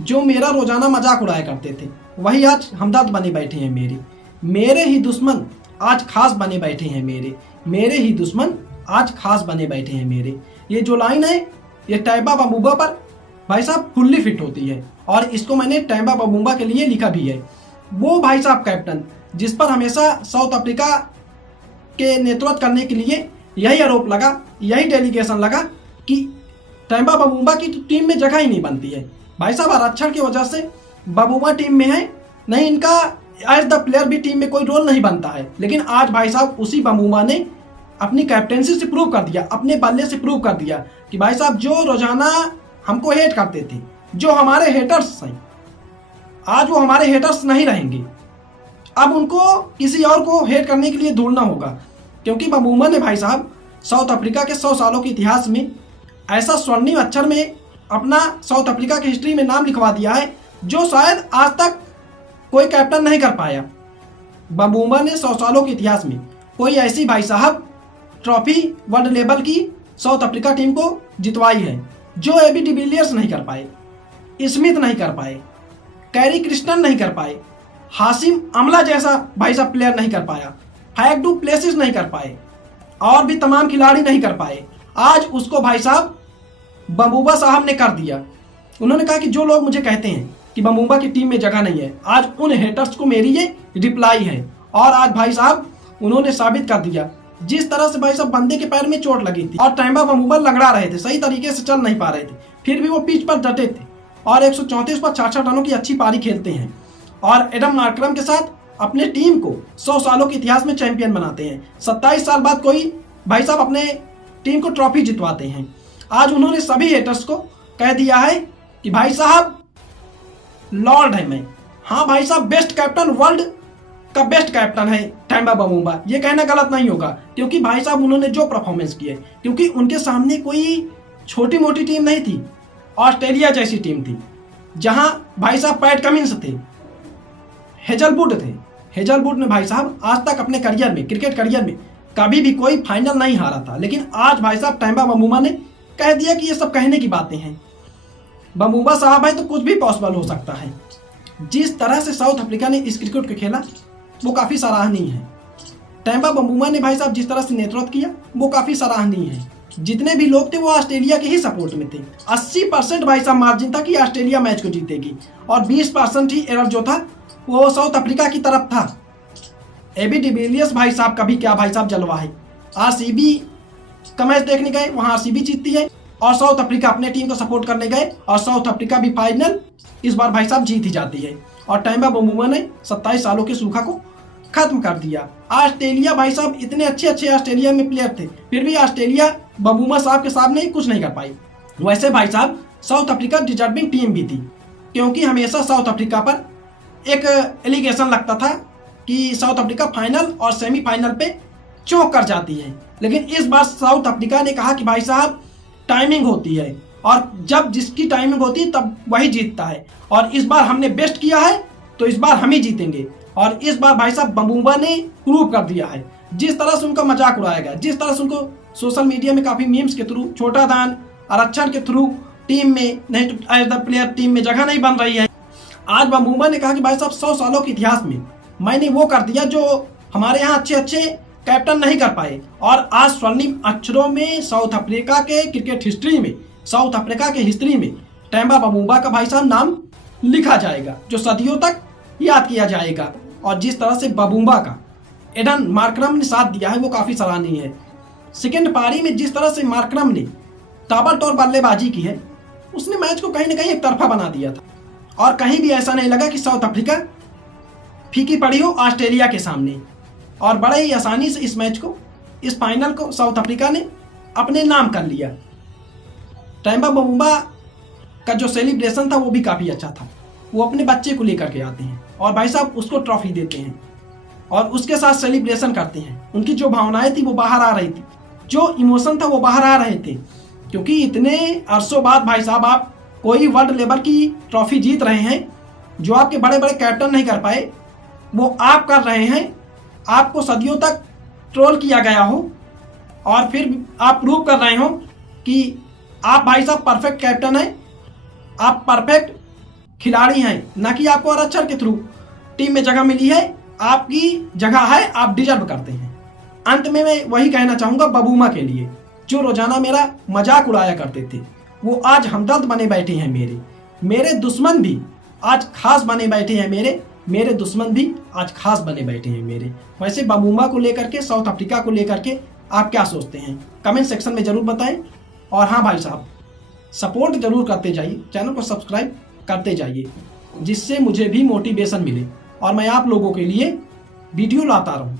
जो मेरा रोजाना मजाक उड़ाया करते थे वही आज हमदर्द बने बैठे हैं मेरे ही दुश्मन आज खास बने बैठे हैं मेरे ही दुश्मन आज खास बने बैठे हैं मेरे। ये जो लाइन है ये तैयबा बमूबा पर भाई साहब फुल्ली फिट होती है और इसको मैंने तैयबा बमूबा के लिए लिखा भी है। वो भाई साहब कैप्टन जिस पर हमेशा साउथ अफ्रीका के नेतृत्व करने के लिए यही आरोप लगा, यही डेलीगेशन लगा कि तैयबा बमूबा की तो टीम में जगह ही नहीं बनती है। भाई साहब आरक्षण की वजह से बमूबा टीम में है, नहीं इनका एज द प्लेयर भी टीम में कोई रोल नहीं बनता है। लेकिन आज भाई साहब उसी बमूबा ने अपनी कैप्टेंसी से प्रूव कर दिया, अपने बल्ले से प्रूव कर दिया कि भाई साहब जो रोजाना हमको हेट करते थे, जो हमारे हेटर्स हैं, आज वो हमारे हेटर्स नहीं रहेंगे। अब उनको किसी और को हेट करने के लिए ढूंढना होगा, क्योंकि बमूबा ने भाई साहब साउथ अफ्रीका के 100 सालों के इतिहास में ऐसा स्वर्णिम अक्षर में अपना साउथ अफ्रीका की हिस्ट्री में नाम लिखवा दिया है जो शायद आज तक कोई कैप्टन नहीं कर पाया। बमूबा ने 100 सालों के इतिहास में कोई ऐसी भाई साहब ट्रॉफी वर्ल्ड लेवल की साउथ अफ्रीका टीम को जितवाई है जो एबी डिविलियर्स नहीं कर पाए, स्मिथ नहीं कर पाए, कैरी क्रिस्टन नहीं कर पाए, हाशिम अमला जैसा भाई साहब प्लेयर नहीं कर पाया, फैफ डू प्लेसिस नहीं कर पाए और भी तमाम खिलाड़ी नहीं कर पाए। आज उसको भाई साहब बमूबा साहब ने कर दिया। उन्होंने कहा कि जो लोग मुझे कहते हैं कि बमूबा की टीम में जगह नहीं है, आज उन हेटर्स को मेरी ये रिप्लाई है। और आज भाई साहब उन्होंने साबित कर दिया, जिस तरह से भाई साहब बंदे के पैर में चोट लगी थी और तैयबा बमूबा लंगड़ा रहे थे, सही तरीके से चल नहीं पा रहे थे, फिर भी वो पिच पर डटे थे और 134 पर 66 रनों की अच्छी पारी खेलते हैं और एडम मार्करम के साथ अपने टीम को 100 सालों के इतिहास में चैंपियन बनाते हैं। 27 साल बाद कोई भाई साहब अपने टीम को ट्रॉफी जितवाते हैं। आज उन्होंने सभी हेटर्स को कह दिया है कि भाई साहब लॉर्ड है मैं। हाँ भाई साहब बेस्ट कैप्टन, वर्ल्ड का बेस्ट कैप्टन है तैयबा बमूबा, ये कहना गलत नहीं होगा, क्योंकि भाई साहब उन्होंने जो परफॉर्मेंस की है, क्योंकि उनके सामने कोई छोटी मोटी टीम नहीं थी, ऑस्ट्रेलिया जैसी टीम थी जहां भाई साहब पैट कमिंस थे, हेजलवुड थे। हेजलवुड ने भाई साहब आज तक अपने करियर में, क्रिकेट करियर में कभी भी कोई फाइनल नहीं हारा था, लेकिन आज भाई साहब तैयबा बमूबा ने कह दिया कि ये सब कहने की बातें हैं। बमूबा साहब है तो कुछ भी पॉसिबल हो सकता है। जिस तरह से साउथ अफ्रीका ने इस क्रिकेट को खेला वो काफ़ी सराहनीय है। तैयबा बमूबा ने भाई साहब जिस तरह से नेतृत्व किया वो काफ़ी सराहनीय है। जितने भी लोग थे वो ऑस्ट्रेलिया के ही सपोर्ट में थे। 80% भाई साहब मार्जिन था कि ऑस्ट्रेलिया मैच को जीतेगी और 20% ही एरर जो था वो साउथ अफ्रीका की तरफ था। एबी डिविलियर्स भाई साहब का भी क्या भाई साहब जलवा है। आरसीबी का मैच देखने गए, वहाँ आरसीबी जीतती है और साउथ अफ्रीका अपने टीम को सपोर्ट करने गए और साउथ अफ्रीका भी फाइनल इस बार भाई साहब जीत ही जाती है और तैयबा बमूबा ने 27 सालों के सूखा को खत्म कर दिया। ऑस्ट्रेलिया भाई साहब इतने अच्छे ऑस्ट्रेलिया में प्लेयर थे, फिर भी ऑस्ट्रेलिया बमूबा साहब के सामने कुछ नहीं कर पाई। वैसे भाई साहब साउथ अफ्रीका डिजर्विंग टीम भी थी, क्योंकि हमेशा साउथ अफ्रीका पर एक एलिगेशन लगता था कि साउथ अफ्रीका फाइनल और सेमीफाइनल पे चौंक कर जाती है। लेकिन इस बार साउथ अफ्रीका ने कहा कि भाई साहब टाइमिंग होती है और जब जिसकी टाइमिंग होती है तब वही जीतता है और इस बार हमने बेस्ट किया है तो इस बार हम ही जीतेंगे। और इस बार भाई साहब बमूबा ने प्रूव कर दिया है। जिस तरह से उनका मजाक उड़ाया गया, जिस तरह से उनको सोशल मीडिया में काफ़ी मीम्स के थ्रू, छोटा दान आरक्षण के थ्रू टीम में नहीं तो एज द प्लेयर टीम में जगह नहीं बन रही है, आज बमूबा ने कहा कि भाई साहब 100 सालों के इतिहास में मैंने वो कर दिया जो हमारे यहाँ अच्छे कैप्टन नहीं कर पाए। और आज स्वर्णिम अक्षरों में साउथ अफ्रीका के क्रिकेट हिस्ट्री में, साउथ अफ्रीका के हिस्ट्री में तैयबा बमूबा का भाई साहब नाम लिखा जाएगा, जो सदियों तक याद किया जाएगा। और जिस तरह से बमूबा का एडन मार्करम ने साथ दिया है वो काफ़ी सराहनीय है। सेकेंड पारी में जिस तरह से मार्करम ने ताबड़तोड़ बल्लेबाजी की है, उसने मैच को कहीं ना कहीं एक तरफा बना दिया था और कहीं भी ऐसा नहीं लगा कि साउथ अफ्रीका फीकी पड़ी हो ऑस्ट्रेलिया के सामने। और बड़े ही आसानी से इस मैच को, इस फाइनल को साउथ अफ्रीका ने अपने नाम कर लिया। तैयबा बमूबा का जो सेलिब्रेशन था वो भी काफ़ी अच्छा था। वो अपने बच्चे को लेकर के आते हैं और भाई साहब उसको ट्रॉफी देते हैं और उसके साथ सेलिब्रेशन करते हैं। उनकी जो भावनाएं थी वो बाहर आ रही थी, जो इमोशन था वो बाहर आ रहे थे, क्योंकि इतने अरसों बाद भाई साहब आप कोई वर्ल्ड लेवल की ट्रॉफी जीत रहे हैं जो आपके बड़े बड़े कैप्टन नहीं कर पाए, वो आप कर रहे हैं। आपको सदियों तक ट्रोल किया गया हो और फिर आप प्रूव कर रहे हो कि आप भाई साहब परफेक्ट कैप्टन हैं, आप परफेक्ट खिलाड़ी हैं, ना कि आपको आरक्षण के थ्रू टीम में जगह मिली है, आपकी जगह है, आप डिजर्व करते हैं। अंत में मैं वही कहना चाहूँगा बबूमा के लिए, जो रोजाना मेरा मजाक उड़ाया करते थे, वो आज हमदर्द बने बैठे हैं मेरे दुश्मन भी आज खास बने बैठे हैं मेरे दुश्मन भी आज खास बने बैठे हैं मेरे। वैसे बबूमा को लेकर के, साउथ अफ्रीका को लेकर के आप क्या सोचते हैं, कमेंट सेक्शन में ज़रूर बताएं। और हाँ भाई साहब, सपोर्ट जरूर करते जाइए, चैनल को सब्सक्राइब करते जाइए, जिससे मुझे भी मोटिवेशन मिले और मैं आप लोगों के लिए वीडियो लाता रहूँ।